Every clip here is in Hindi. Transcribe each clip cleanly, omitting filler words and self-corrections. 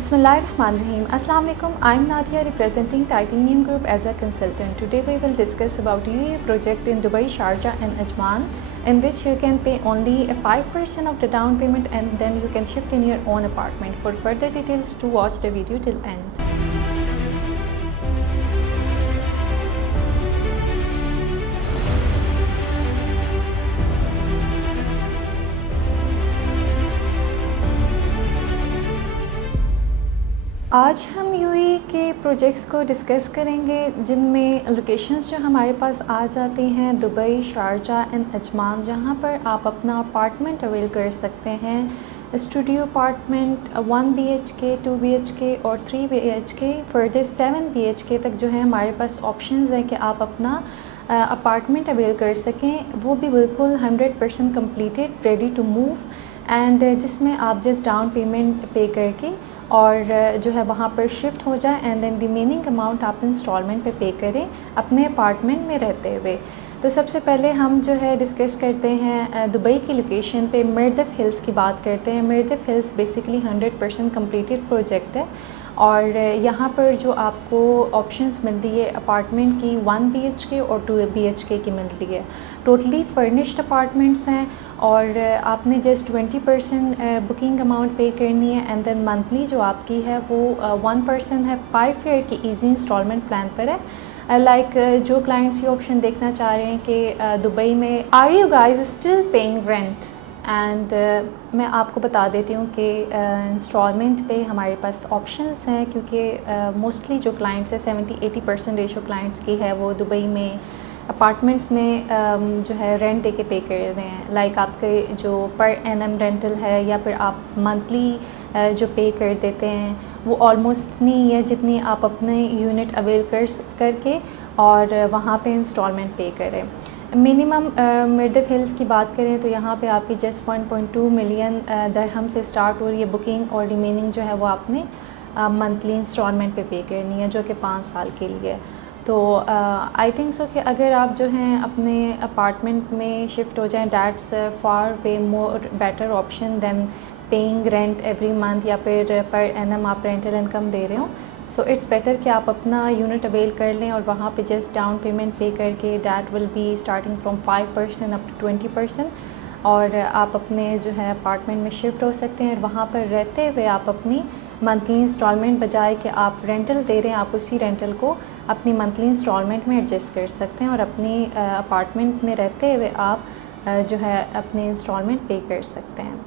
Bismillahirrahmanirrahim. Assalamu alaikum. I'm Nadia representing Titanium Group as a consultant. Today we will discuss about UAE project in Dubai, Sharjah and Ajman, in which you can pay only 5% of the down payment and then you can shift in your own apartment. For further details, to watch the video till end. आज हम यूएई के प्रोजेक्ट्स को डिस्कस करेंगे जिनमें लोकेशंस जो हमारे पास आ जाती हैं दुबई, शारजाह एंड अजमान, जहां पर आप अपना अपार्टमेंट अवेल कर सकते हैं। स्टूडियो अपार्टमेंट 1 BHK, 2 BHK और 3 BHK, फर्दर 7 BHK तक जो है हमारे पास ऑप्शंस हैं कि आप अपना अपार्टमेंट अवेल कर सकें, वो भी बिल्कुल 100% completed, ready to move, and जिसमें आप जस्ट डाउन पेमेंट पे करके और जो है वहाँ पर शिफ्ट हो जाए एंड देन रिमेनिंग अमाउंट आप इंस्टॉलमेंट पे करें अपने अपार्टमेंट में रहते हुए। तो सबसे पहले हम जो है डिस्कस करते हैं दुबई की लोकेशन पे मिर्दफ हिल्स की बात करते हैं। मिर्दफ हिल्स बेसिकली 100% कम्प्लीटेड प्रोजेक्ट है और यहाँ पर जो आपको ऑप्शंस मिल रही है अपार्टमेंट की 1 BHK और 2 BHK की मिल रही है। टोटली फर्निश्ड अपार्टमेंट्स हैं और आपने जस्ट 20% बुकिंग अमाउंट पे करनी है एंड देन मंथली जो आपकी है वो 1% है। 5 ईयर की इजी इंस्टॉलमेंट प्लान पर है। लाइक जो क्लाइंट्स ये ऑप्शन देखना चाह रहे हैं कि दुबई में are you guys still paying rent, and मैं आपको बता देती हूँ कि इंस्टॉलमेंट पे हमारे पास ऑप्शंस हैं, क्योंकि मोस्टली जो क्लाइंट्स हैं 70-80% रेशो क्लाइंट्स की है वो दुबई में अपार्टमेंट्स में जो है रेंट दे के पे कर रहे हैं। लाइक आपके जो पर एनम रेंटल है या फिर आप मंथली जो पे कर देते हैं वो ऑलमोस्ट इतनी है जितनी आप अपने यूनिट अवेल करके और वहाँ पे इंस्टॉलमेंट पे करें। मिनिमम मिर्दफ हिल्स की बात करें तो यहाँ पे आपकी जस्ट 1.2 मिलियन दरहम से स्टार्ट हो रही है बुकिंग, और रिमेनिंग जो है वो आपने मंथली इंस्टॉलमेंट पे करनी है जो कि 5 साल के लिए। तो आई थिंक सो कि अगर आप जो हैं अपने अपार्टमेंट में शिफ्ट हो जाएं, that's far way more better option then paying rent every month या फिर पर एनम आप रेंटल इनकम दे रहे हो। सो इट्स बेटर कि आप अपना यूनिट अवेल कर लें और वहाँ पे जस्ट डाउन पेमेंट पे करके that will be starting from 5% up to 20%, और आप अपने जो है अपार्टमेंट में शिफ्ट हो सकते हैं और वहाँ पर रहते हुए आप अपनी मंथली इंस्टॉलमेंट बजाय कि आप रेंटल दे रहे हैं आप उसी रेंटल को अपनी मंथली इंस्टॉलमेंट में एडजस्ट कर सकते हैं और अपनी अपार्टमेंट में रहते हुए आप जो है अपनी इंस्टॉलमेंट पे कर सकते हैं।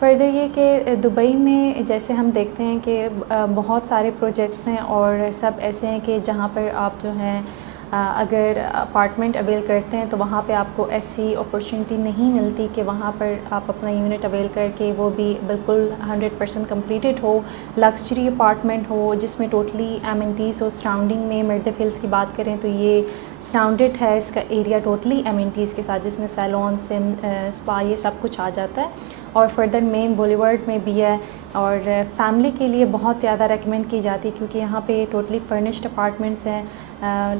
फ़र्दर ये कि दुबई में जैसे हम देखते हैं कि बहुत सारे प्रोजेक्ट्स हैं और सब ऐसे हैं कि जहाँ पर आप जो हैं अगर अपार्टमेंट अवेल करते हैं तो वहाँ पे आपको ऐसी अपॉर्चुनिटी नहीं मिलती कि वहाँ पर आप अपना यूनिट अवेल करके वो भी बिल्कुल 100% कम्प्लीटेड हो, लग्जरी अपार्टमेंट हो जिसमें टोटली एमिनिटीज़ हो। सराउंडिंग में मिर्दफ हिल्स की बात करें तो ये सराउंडेड है, इसका एरिया टोटली एमिनिटीज़ के साथ, जिसमें सैलून, सिम, स्पा, ये सब कुछ आ जाता है। और फर्दर मेन बॉलीवर्ड में भी है और फैमिली के लिए बहुत ज़्यादा रेकमेंड की जाती है क्योंकि यहाँ पे टोटली फर्निश्ड अपार्टमेंट्स हैं,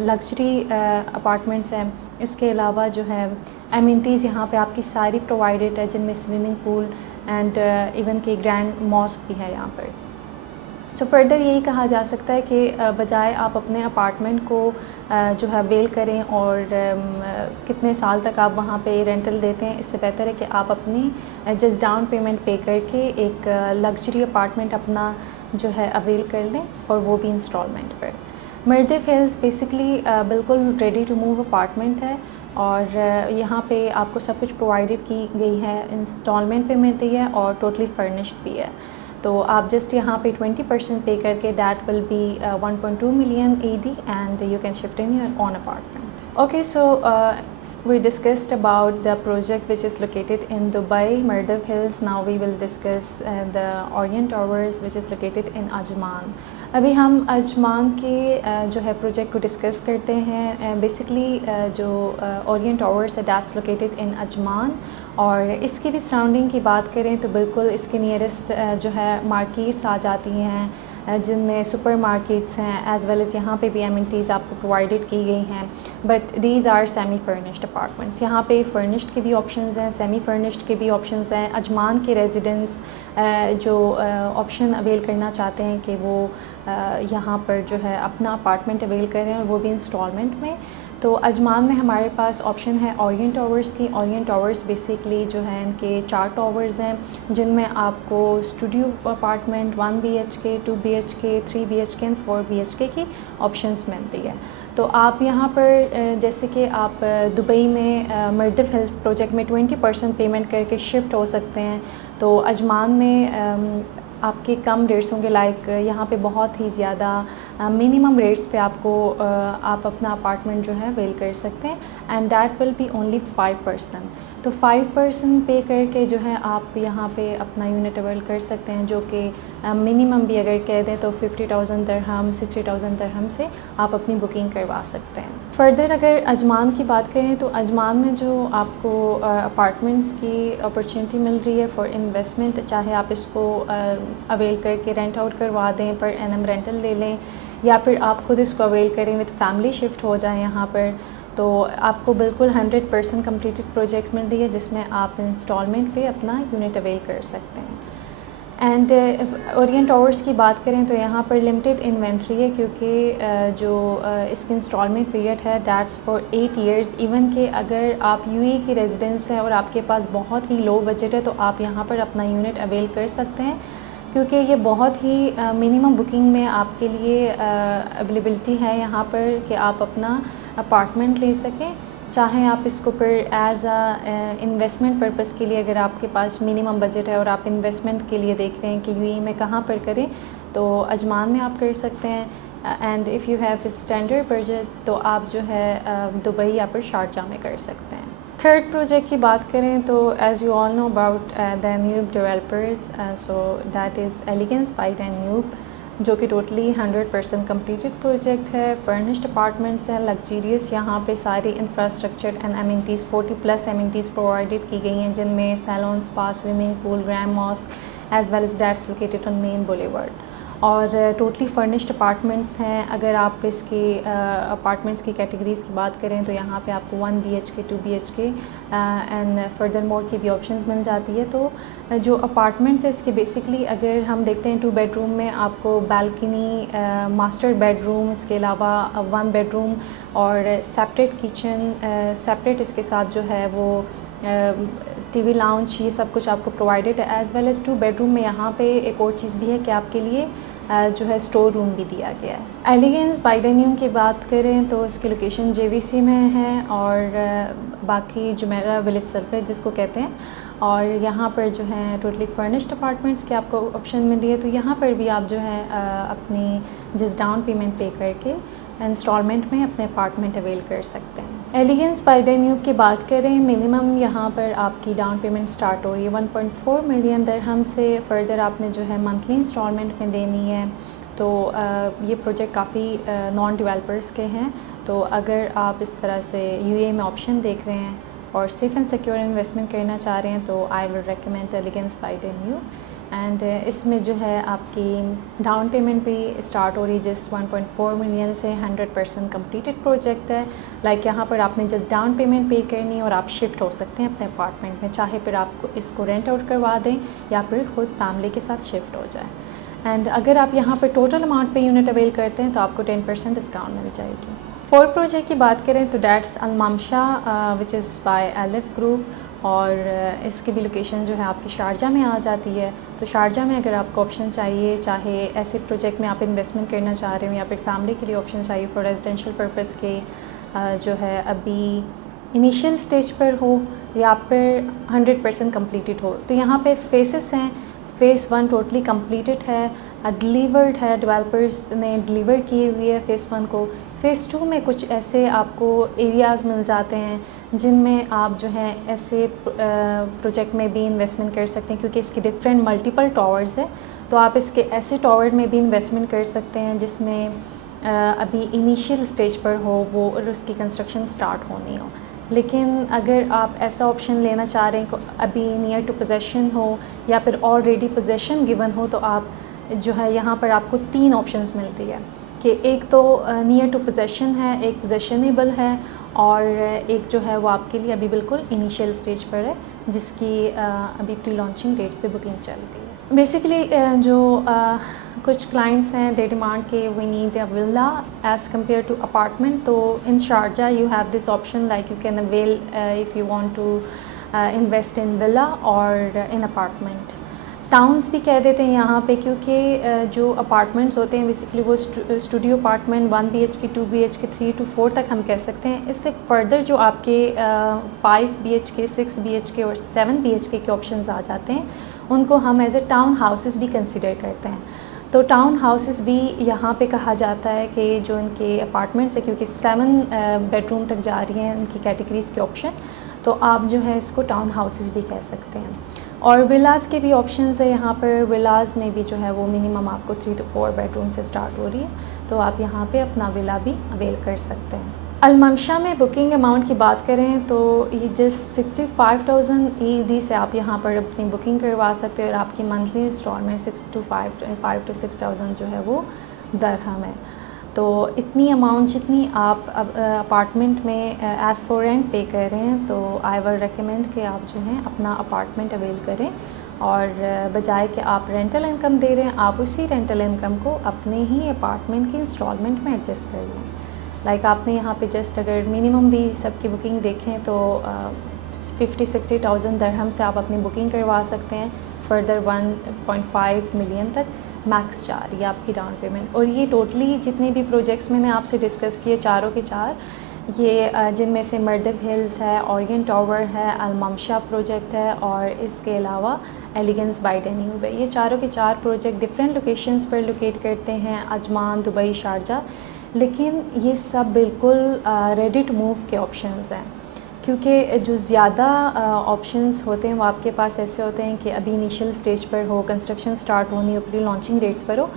लग्जरी अपार्टमेंट्स हैं। इसके अलावा जो है एमिनिटीज़ यहाँ पे आपकी सारी प्रोवाइडेड है, जिनमें स्विमिंग पूल एंड इवन के ग्रैंड मॉस्क भी है यहाँ पर। सो फर्दर यही कहा जा सकता है कि बजाय आप अपने अपार्टमेंट को जो है अवेल करें और कितने साल तक आप वहाँ पे रेंटल देते हैं, इससे बेहतर है कि आप अपनी जस्ट डाउन पेमेंट पे करके एक लग्जरी अपार्टमेंट अपना जो है अवेल कर लें और वो भी इंस्टॉलमेंट पर। मिर्दफ हिल्स बेसिकली बिल्कुल रेडी टू मूव अपार्टमेंट है और यहाँ पे आपको सब कुछ प्रोवाइडेड की गई है, इंस्टॉलमेंट पे मिल रही है और टोटली फर्निश्ड भी है। तो आप जस्ट यहाँ पे 20% पे करके that will B 1.2 million AD and you can shift in your own apartment. Okay, so we discussed about the project which is located in Dubai, Mirdaf Hills. Now we will discuss the Orient Towers which is located in Ajman. अभी हम अजमान के जो है प्रोजेक्ट को डिस्कस करते हैं। बेसिकली जो ओरिएंट टावर्स है दैट्स लोकेटेड इन अजमान, और इसकी भी सराउंडिंग की बात करें तो बिल्कुल इसके नियरेस्ट जो है मार्केट्स आ जाती हैं, जिनमें सुपरमार्केट्स हैं एज़ वेल एज़ यहाँ पे भी एमिनिटीज़ आपको प्रोवाइडेड की गई हैं, but these are semi furnished apartments. यहाँ पे फर्निश्ड के भी ऑप्शंस हैं, सेमी फर्निश्ड के भी ऑप्शंस हैं। अजमान के रेजिडेंट्स जो ऑप्शन अवेल करना चाहते हैं कि वो यहाँ पर जो है अपना अपार्टमेंट अवेल करें और वो भी इंस्टॉलमेंट में, तो अजमान में हमारे पास ऑप्शन है ओरिएंट टावर्स की। ओरिएंट टावर्स बेसिकली जो है इनके 4 टावर्स हैं जिनमें आपको studio apartment 1 BHK, 2 BHK, 3 BHK and 4 BHK की ऑप्शंस मिलती है। तो आप यहाँ पर जैसे कि आप दुबई में मर्दफ हिल्स प्रोजेक्ट में 20% पेमेंट करके शिफ्ट हो सकते हैं, तो अजमान में आपके कम रेट्स होंगे। लाइक यहाँ पे बहुत ही ज़्यादा मिनिमम रेट्स पे आपको आप अपना अपार्टमेंट जो है अवेल कर सकते हैं, and that will B only 5%। तो 5% पे करके जो है आप यहाँ पे अपना यूनिट अवेल कर सकते हैं, जो कि मिनिमम भी अगर कह दें तो 50,000 दिरहम, 60,000 दिरहम से आप अपनी बुकिंग करवा सकते हैं। फर्दर अगर अजमान की बात करें तो अजमान में जो आपको अपार्टमेंट्स की अपॉर्चुनिटी मिल रही है फॉर इन्वेस्टमेंट, चाहे आप इसको अवेल करके रेंट आउट करवा दें, पर एनम रेंटल ले लें, या फिर आप ख़ुद इसको अवेल करें विद फैमिली शिफ्ट हो जाएं यहाँ पर, तो आपको बिल्कुल 100% कम्प्लीटेड प्रोजेक्ट मिल रही है जिसमें आप इंस्टॉलमेंट पे अपना यूनिट अवेल कर सकते हैं। एंड ओरिएंट टावर्स की बात करें तो यहाँ पर लिमिटेड इन्वेंट्री है, क्योंकि जो इसकी इंस्टॉलमेंट पीरियड है दैट्स फॉर 8 इयर्स। इवन कि अगर आप यूएई की रेजिडेंस हैं और आपके पास बहुत ही लो बजट है तो आप यहाँ पर अपना यूनिट अवेल कर सकते हैं, क्योंकि ये बहुत ही मिनिमम बुकिंग में आपके लिए अवेलेबिलिटी है यहाँ पर कि आप अपना अपार्टमेंट ले सकें। चाहे आप इसको फिर एज इन्वेस्टमेंट पर्पस के लिए, अगर आपके पास मिनिमम बजट है और आप इन्वेस्टमेंट के लिए देख रहे हैं कि यूएई में कहाँ पर करें, तो अजमान में आप कर सकते हैं। And if you have standard budget तो आप जो है दुबई या फिर शारजा में कर सकते हैं। थर्ड प्रोजेक्ट की बात करें तो as you all know about Danube developers, so that is Elegance by Danube, जो कि टोटली 100% कम्प्लीटेड प्रोजेक्ट है। फर्निश्ड अपार्टमेंट्स हैं, लग्जीरियस, यहाँ पे सारी infrastructure and amenities 40+ amenities provided की गई हैं, जिनमें salon, spa, swimming pool, grand mosque as well as that's located on main boulevard. और टोटली फर्निश्ड अपार्टमेंट्स हैं। अगर आप इसकी अपार्टमेंट्स की कैटेगरीज़ की बात करें तो यहाँ पे आपको 1 BHK, 2 BHK and further more की भी ऑप्शंस मिल जाती है। तो जो अपार्टमेंट्स है इसके बेसिकली अगर हम देखते हैं 2 बेडरूम में आपको बालकनी, मास्टर बेडरूम, इसके अलावा 1 बेडरूम और सेपरेट किचन, सेपरेट इसके साथ जो है वो टीवी लाउंज, ये सब कुछ आपको प्रोवाइडेड है। एज़ वेल एज़ 2 बेडरूम में यहाँ पे एक और चीज़ भी है कि आपके लिए जो है स्टोर रूम भी दिया गया है। एलिगेंस बाय डैन्यूब की बात करें तो इसकी लोकेशन JVC में है और बाकी जुमेरा विलेज सर्कल जिसको कहते हैं, और यहाँ पर जो है टोटली फर्निश्ड अपार्टमेंट्स की आपको ऑप्शन मिल रही है। तो यहाँ पर भी आप जो है अपनी जिस डाउन पेमेंट पे करके इंस्टॉलमेंट में अपने अपार्टमेंट अवेल कर सकते हैं। एलिगेंस बाय डैन्यूब की बात करें, मिनिमम यहाँ पर आपकी डाउन पेमेंट स्टार्ट हो रही है 1.4 मिलियन दिरहम से। फर्दर आपने जो है मंथली इंस्टॉलमेंट में देनी है। तो ये प्रोजेक्ट काफ़ी नॉन डेवलपर्स के हैं, तो अगर आप इस तरह से यूएई में ऑप्शन देख रहे हैं और सेफ़ एंड सिक्योर इन्वेस्टमेंट करना चाह रहे हैं तो I will recommend Elegance by Danube. And इसमें जो है आपकी डाउन पेमेंट भी स्टार्ट हो रही है जिस 1.4 मिलियन से। 100% कम्प्लीटेड प्रोजेक्ट है। लाइक यहाँ पर आपने जस्ट डाउन पेमेंट पे करनी है और आप शिफ्ट हो सकते हैं अपने अपार्टमेंट में, चाहे फिर आप इसको रेंट आउट करवा दें या फिर खुद फैमिली के साथ शिफ्ट हो जाए। एंड अगर आप यहाँ पर टोटल अमाउंट पे यूनिट अवेल करते हैं तो आपको 10% डिस्काउंट मिल जाएगी। फोर्थ प्रोजेक्ट की बात करें तो that's Al Mamsha which is by Alef group, और इसकी भी लोकेशन जो है आपकी शारजा में आ जाती है। तो शारजा में अगर आपको ऑप्शन चाहिए, चाहे ऐसे प्रोजेक्ट में आप इन्वेस्टमेंट करना चाह रहे हो या फिर फैमिली के लिए ऑप्शन चाहिए फॉर रेजिडेंशियल पर्पस के, जो है अभी इनिशियल स्टेज पर हो या फिर 100% कम्प्लीटेड हो, तो यहाँ पे फेसेस हैं। फ़ेज़ 1 टोटली कम्प्लीटेड है, डिलीवर्ड है, डेवलपर्स ने डिलीवर किए हुए है फ़ेज़ 1 को। फ़ेज़ 2 में कुछ ऐसे आपको एरियाज़ मिल जाते हैं जिनमें आप जो है ऐसे प्रोजेक्ट में भी इन्वेस्टमेंट कर सकते हैं, क्योंकि इसके डिफरेंट मल्टीपल टावर्स है। तो आप इसके ऐसे टावर में भी इन्वेस्टमेंट कर सकते हैं जिसमें अभी इनिशियल स्टेज पर हो वो और उसकी कंस्ट्रक्शन स्टार्ट होनी हो। लेकिन अगर आप ऐसा ऑप्शन लेना चाह रहे हैं कि अभी नियर टू पोजेसन हो या फिर ऑलरेडी पोजेसन गिवन हो, तो आप जो है यहाँ पर आपको 3 ऑप्शंस मिल रही है कि एक तो नियर टू पोजेसन है, एक पोजेशनेबल है, और एक जो है वो आपके लिए अभी बिल्कुल इनिशियल स्टेज पर है, जिसकी अभी प्री लॉन्चिंग डेट्स पे बुकिंग चल रही है। बेसिकली जो कुछ क्लाइंट्स हैं दे डिमांड के we need a villa as compare to apartment. तो in Sharjah you have this option like you can avail if you want to invest in villa और इन अपार्टमेंट। टाउन्स भी कह देते हैं यहाँ पे, क्योंकि जो अपार्टमेंट्स होते हैं बेसिकली वो studio apartment 1 BHK 2 BHK 3 to 4 तक हम कह सकते हैं। इससे फर्दर जो आपके 5 BHK 6 BHK और 7 BHK के ऑप्शंस आ जाते हैं, उनको हम एज ए टाउन हाउसेस भी कंसिडर करते हैं। तो टाउन हाउसेस भी यहाँ पे कहा जाता है कि जो इनके अपार्टमेंट्स है, क्योंकि 7 बेडरूम तक जा रही हैं इनकी कैटेगरीज़ के ऑप्शन, तो आप जो है इसको टाउन हाउसेस भी कह सकते हैं। और विलास के भी ऑप्शंस है यहाँ पर। विलास में भी जो है वो मिनिमम आपको 3 to 4 बेडरूम से स्टार्ट हो रही है, तो आप यहाँ पे अपना विला भी अवेल कर सकते हैं। अलममशा में बुकिंग अमाउंट की बात करें तो ये जस्ट 65,000 ED से आप यहाँ पर अपनी बुकिंग करवा सकते हैं, और आपकी मंथली इंस्टॉलमेंट 5 to 6,000 जो है वो दरहम है। तो इतनी अमाउंट जितनी आप अपार्टमेंट में एज़ फॉर रेंट पे कर रहे हैं, तो आई विल रिकमेंड कि आप जो हैं अपना अपार्टमेंट अवेल करें, और बजाय कि आप रेंटल इनकम दे रहे हैं, आप उसी रेंटल इनकम को अपने ही अपार्टमेंट की इंस्टॉलमेंट में एडजस्ट कर लें। लाइक आपने यहाँ पे जस्ट अगर मिनिमम भी सबकी बुकिंग देखें तो 50-60,000 दरहम से आप अपनी बुकिंग करवा सकते हैं। फर्दर 1.5 मिलियन तक मैक्स जा रही है आपकी डाउन पेमेंट। और ये टोटली जितने भी प्रोजेक्ट्स मैंने आपसे डिस्कस किए चारों के चार, ये जिनमें से मर्दव हिल्स है, ओरिएंट टावर है, अलममशा प्रोजेक्ट है, और इसके अलावा एलिगेंस बाय डैन्यूब है, ये चारों के चार प्रोजेक्ट डिफरेंट लोकेशंस पर लोकेट करते हैं, अजमान, दुबई, शारजा। लेकिन ये सब बिल्कुल रेडी टू मूव के ऑप्शंस हैं, क्योंकि जो ज़्यादा ऑप्शंस होते हैं वो आपके पास ऐसे होते हैं कि अभी इनिशियल स्टेज पर हो, कंस्ट्रक्शन स्टार्ट होनी हो, प्री लॉन्चिंग डेट्स पर हो।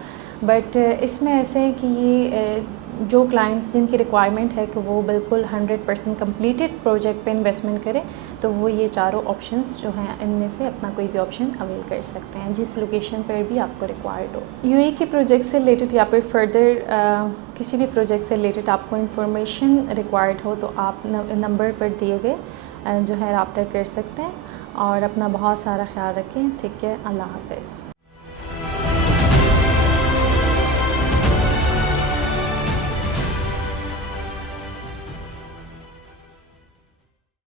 बट इसमें ऐसे है कि ये जो क्लाइंट्स जिनकी रिक्वायरमेंट है कि वो बिल्कुल 100% कम्प्लीटेड प्रोजेक्ट पे इन्वेस्टमेंट करें, तो वो ये चारों ऑप्शंस जो हैं इनमें से अपना कोई भी ऑप्शन अवेल कर सकते हैं, जिस लोकेशन पर भी आपको रिक्वायर्ड हो। यूएई के प्रोजेक्ट से रिलेटेड या फिर फर्दर किसी भी प्रोजेक्ट से रिलेटेड आपको इन्फॉर्मेशन रिक्वायर्ड हो, तो आप नंबर पर दिए गए जो है रब्ता कर सकते हैं। और अपना बहुत सारा ख्याल रखें। ठीक है, अल्लाह हाफ़िज़।